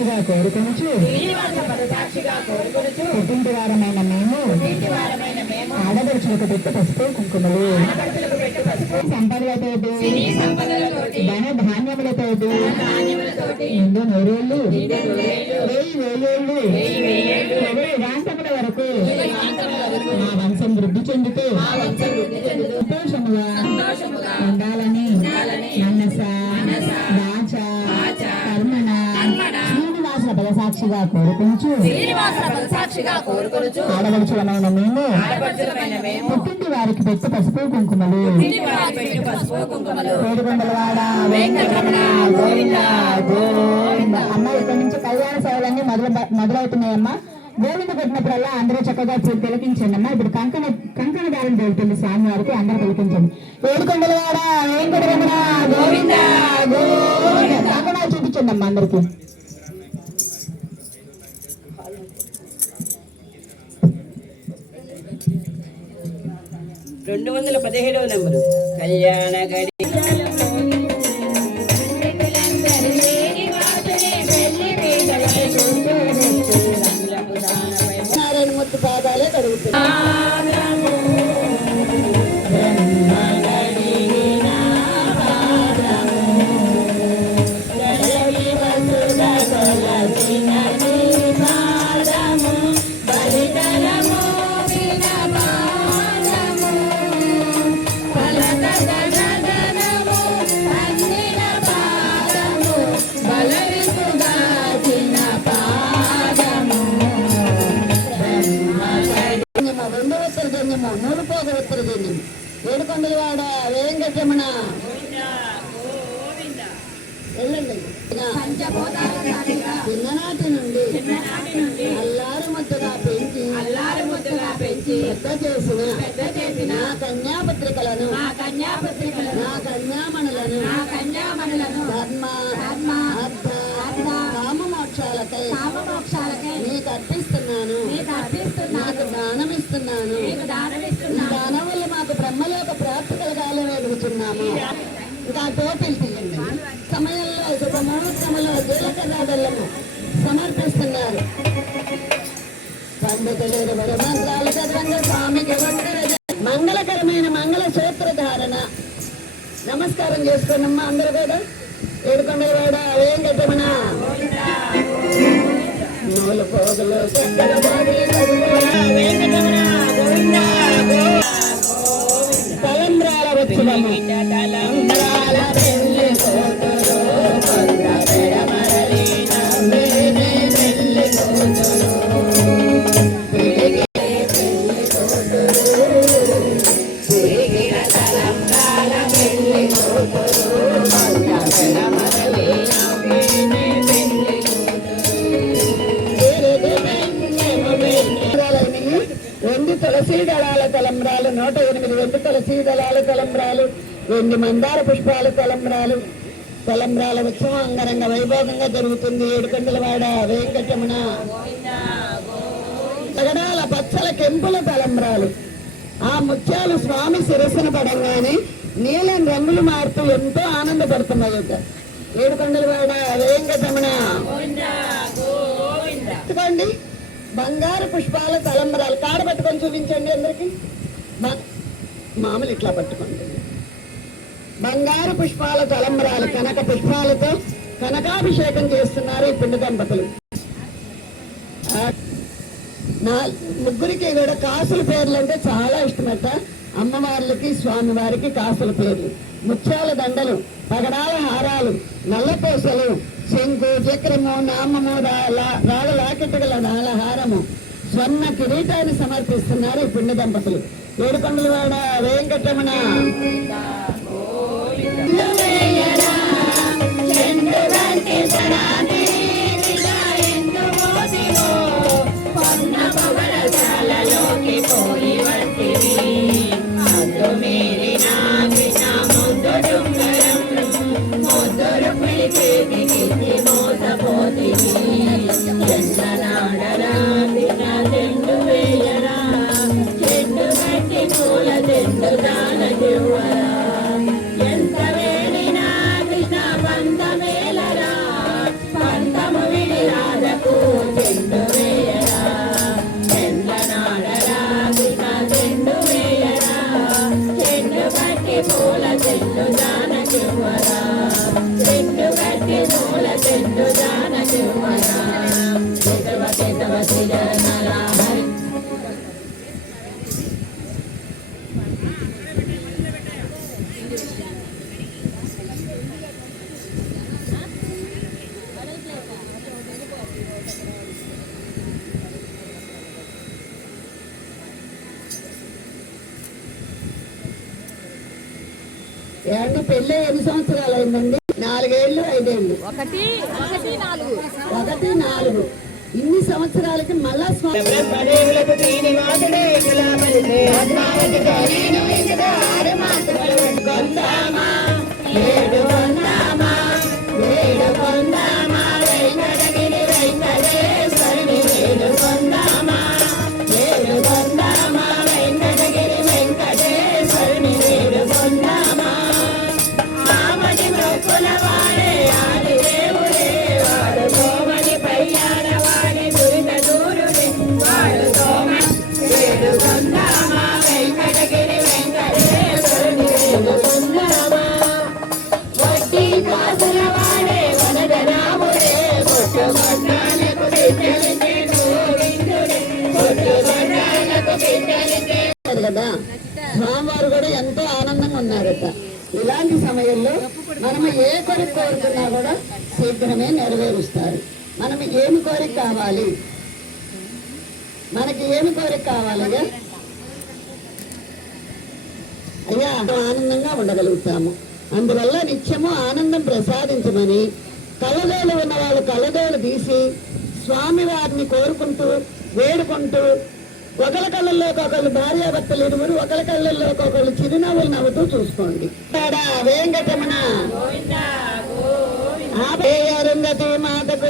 సాక్షిగా కోరుకొనుచు పుట్టింటి వారమైన మేము ఆడపడుచులకు పెట్టు పసుపు కుంకుమలు సంపదలతోటి ధన ధాన్యములతోటి నిండు నూరేళ్ళు వేయేళ్ళు యుగాంతముల వరకు మా వంశం వృద్ధి చెందుతూ సంతోషముగా ఉండాలని మనస వాచ కర్మణ శ్రీనివాసుల పదసాక్షిగా కోరుకొనుచు ఆడపడుచులమైన మేము పుట్టింటి వారికి పెట్టు పసుపు కుంకుమలు ఏడుకొండలవాడ వెంకటరమణ గోవింద గోవింద. అమ్మ ఇక్కడి నుంచి కళ్యాణ సేవలన్నీ మొదలవుతున్నాయమ్మా. గోవింద పెట్టినప్పుడల్లా అందరూ చక్కగా తిలకించండి అమ్మా. ఇప్పుడు కంకణ దారం జరుగుతుంది స్వామి వారికి, అందరూ తిలకించండి. ఏడుకొండలవాడ వెంకటరమణ గోవింద గోవింద. కంకణాలు చూపించండి అమ్మా అందరికి. 217వ నెంబరు కళ్యాణ గడి ముత్తు పాదాలే కడుగుతుంది. ఏడుకొండలవాడ వెంకటరమణ చిన్ననాటి నుండి అల్లారు ముద్దుగా పెంచి పెద్ద చేసిన నా కన్యాపత్రికలను నా కన్యామణులను ధర్మ అర్థ కామమోక్షాలకై నీకు అర్పిస్తున్నాను. నాకు దానమిస్తున్నాను. దానం వల్ల మాకు బ్రహ్మలోక ప్రాప్తి కలగాలని అడుగుతున్నాము. ఇంకా టోపిల్ తీయండి. సమయంలో శుభముహూర్తంలో జీలకర్ర బెల్లము సమర్పిస్తున్నారు. మంత్రాలు చదవంగా స్వామికి మంగళకరమైన మంగళ సూత్రధారణ నమస్కారం చేసుకున్నమ్మా అందరూ కూడా. ఏడుకొండలవాడ వెంకటరమణ మూల పోగులు తలంబ్రాల వచ్చుదము తులసీ దళాల తలంబ్రాలు 108 వెండి తులసీ దళాల తలంబ్రాలు, 2 మందార పుష్పాల తలంబ్రాల ఉత్సవం అంగరంగ వైభోగంగా జరుగుతుంది. ఏడుకొండలవాడ వెంకటరమణ తగడాల పచ్చల కెంపుల తలంబ్రాలు. ఆ ముత్యాలు స్వామి శిరస్సును పడంగానే నీలం రంగులు మారుతూ ఎంతో ఆనందపడుతున్నాయి. ఏడుకొండలవాడ వెంకటరమణ ఎత్తుకోండి. బంగారు పుష్పాల తలంబ్రాలు కాడ పట్టుకొని చూపించండి అందరికి. మామూలు ఇట్లా పట్టుకోండి. బంగారు పుష్పాల తలంబ్రాలు కనక పుష్పాలతో కనకాభిషేకం చేస్తున్నారు ఈ పిండి దంపతులు. ముగ్గురికి కూడా కాసుల పేర్లు అంటే చాలా ఇష్టమట. అమ్మవార్లకి స్వామివారికి కాసుల పేర్లు, ముత్యాల దండలు, పగడాల హారాలు, నల్లపూసలు, శంకు చక్రము, నామము, రాళ్ళ లాకెట్టుగల నాలహారము, స్వర్ణ కిరీటాన్ని సమర్పిస్తున్నారు ఈ పిండి దంపతులు. ఏడుకొండలవాడ వెంకటరమణ ఎంత వేడినా కృష్ణ పంత మేలరా పంతము విడిరా పూల చెట్టు జానకివ్వరా చెట్టు కట్టి పూల చెట్టు జానకివ్వరా కేశవ కేశవ శ్రీధరనర హరి ఏమండి పెళ్ళి ఎన్ని సంవత్సరాలు అయిందండి? 4 ఏళ్ళు 5 ఏళ్ళు 1 4 ఇన్ని సంవత్సరాలకి మళ్ళా స్వామి బ్రహ్మదేవులకు శ్రీనివాసుడే కులాపలితే పద్మావతితో నేను ఇంకదా 6 మాసములు కొందామా ఏడు కొందామా ఏడు కొందామా వెంకటగిరి వెంకటేశ్వరుని ఏడు కొందామా ఏడు కొందామా వెంకటగిరి వెంకటేశ్వరుని ఏడు కొందామా ఆమది మొక్కుల వాడే ఆది దేవుడే వాడు సోమని పయ్యాన వాడి దురిత దూరుడే వాడు సోమ ఏడు కొందామా వెంకటగిరి వెంకటేశ్వరుని ఏడు కొందామా వడ్డీ కాసుల వాడే వనదరాముడే పొట్టు కొట్టాలకు బిడ్డలికే గోవిందుడే పొట్టు కొట్టాలకు బిడ్డలికే కదా స్వామివారు కూడా ఎంతో ఆనందంగా ఉన్నారట. ఇలాంటి సమయంలో మనం ఏ కోరిక కోరుకున్నా కూడా శీఘ్రమే నెరవేరుస్తారు. మనం ఏమి కోరిక కావాలి, మనకి ఏమి కోరిక కావాలిగా అయ్యా ఆనందంగా ఉండగలుగుతాము. అందువల్ల నిత్యము ఆనందం ప్రసాదించమని కళ్ళజోలు ఉన్న వాళ్ళు కళ్ళజోలు తీసి స్వామివారిని కోరుకుంటూ వేడుకుంటూ ఒకరి కళ్ళల్లోకి ఒకళ్ళు భార్యాభర్తలు ఇరువురు ఒకరి కళ్ళల్లోకి ఒకళ్ళు చిరునవ్వులు నవ్వుతూ చూసుకోండి. వెంకటరమణ అరుంధతి మాతకు